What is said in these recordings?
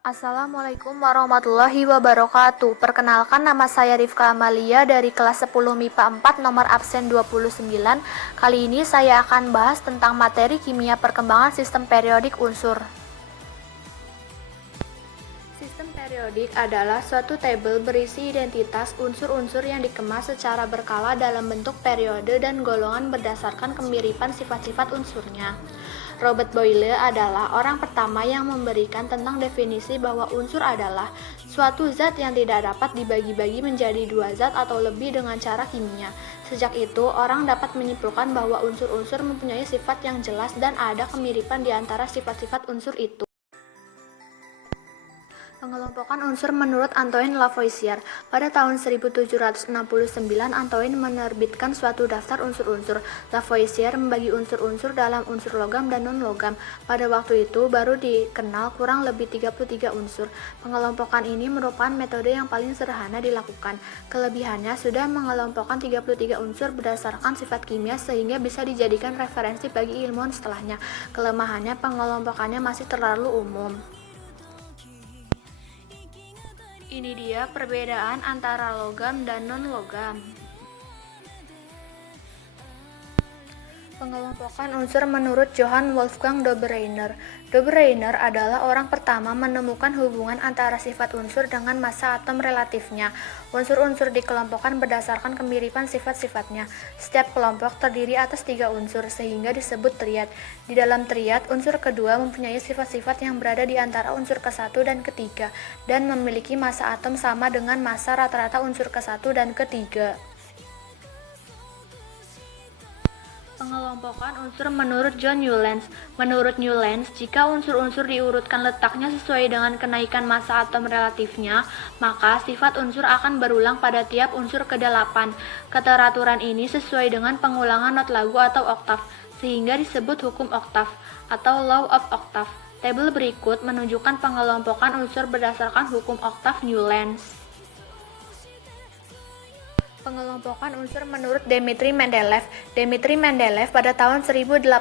Assalamualaikum warahmatullahi wabarakatuh. Perkenalkan, nama saya Rifka Amalia dari kelas 10 MIPA 4 nomor absen 29. Kali ini saya akan bahas tentang materi kimia perkembangan sistem periodik unsur. Sistem periodik adalah suatu tabel berisi identitas unsur-unsur yang dikemas secara berkala dalam bentuk periode dan golongan berdasarkan kemiripan sifat-sifat unsurnya. Robert Boyle adalah orang pertama yang memberikan tentang definisi bahwa unsur adalah suatu zat yang tidak dapat dibagi-bagi menjadi dua zat atau lebih dengan cara kimia. Sejak itu, orang dapat menyimpulkan bahwa unsur-unsur mempunyai sifat yang jelas dan ada kemiripan di antara sifat-sifat unsur itu. Pengelompokan unsur menurut Antoine Lavoisier. Pada tahun 1769, Antoine menerbitkan suatu daftar unsur-unsur. Lavoisier membagi unsur-unsur dalam unsur logam dan non-logam. Pada waktu itu, baru dikenal kurang lebih 33 unsur. Pengelompokan ini merupakan metode yang paling sederhana dilakukan. Kelebihannya sudah mengelompokkan 33 unsur berdasarkan sifat kimia sehingga bisa dijadikan referensi bagi ilmuwan setelahnya. Kelemahannya, pengelompokannya masih terlalu umum. Ini dia perbedaan antara logam dan non-logam. Pengelompokan unsur menurut Johann Wolfgang Dobereiner. Dobereiner adalah orang pertama menemukan hubungan antara sifat unsur dengan massa atom relatifnya. Unsur-unsur dikelompokkan berdasarkan kemiripan sifat-sifatnya. Setiap kelompok terdiri atas 3 unsur, sehingga disebut triad. Di dalam triad, unsur kedua mempunyai sifat-sifat yang berada di antara unsur ke-1 dan ke-3, dan memiliki massa atom sama dengan massa rata-rata unsur ke-1 dan ke-3. Pengelompokan unsur menurut John Newlands. Menurut Newlands, jika unsur-unsur diurutkan letaknya sesuai dengan kenaikan massa atom relatifnya, maka sifat unsur akan berulang pada tiap unsur ke-8. Keteraturan ini sesuai dengan pengulangan not lagu atau oktav, sehingga disebut hukum oktav atau law of octave. Tabel berikut menunjukkan pengelompokan unsur berdasarkan hukum oktav Newlands. Pengelompokan unsur menurut Dmitri Mendeleev. Dmitri Mendeleev pada tahun 1869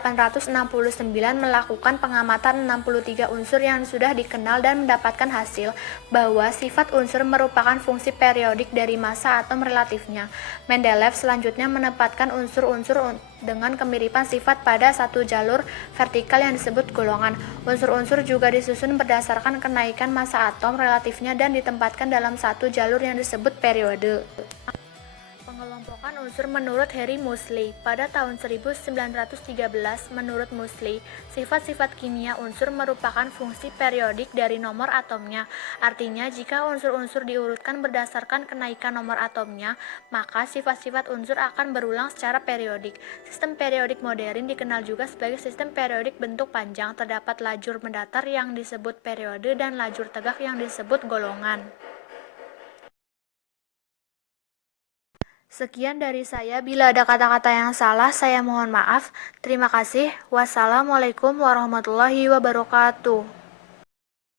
melakukan pengamatan 63 unsur yang sudah dikenal dan mendapatkan hasil bahwa sifat unsur merupakan fungsi periodik dari massa atom relatifnya. Mendeleev selanjutnya menempatkan unsur-unsur dengan kemiripan sifat pada satu jalur vertikal yang disebut golongan. Unsur-unsur juga disusun berdasarkan kenaikan massa atom relatifnya dan ditempatkan dalam satu jalur yang disebut periode. Pengelompokan unsur menurut Harry Moseley. Pada tahun 1913, menurut Moseley, sifat-sifat kimia unsur merupakan fungsi periodik dari nomor atomnya. Artinya, jika unsur-unsur diurutkan berdasarkan kenaikan nomor atomnya, maka sifat-sifat unsur akan berulang secara periodik. Sistem periodik modern dikenal juga sebagai sistem periodik bentuk panjang. Terdapat lajur mendatar yang disebut periode dan lajur tegak yang disebut golongan. Sekian dari saya. Bila ada kata-kata yang salah, saya mohon maaf. Terima kasih. Wassalamualaikum warahmatullahi wabarakatuh.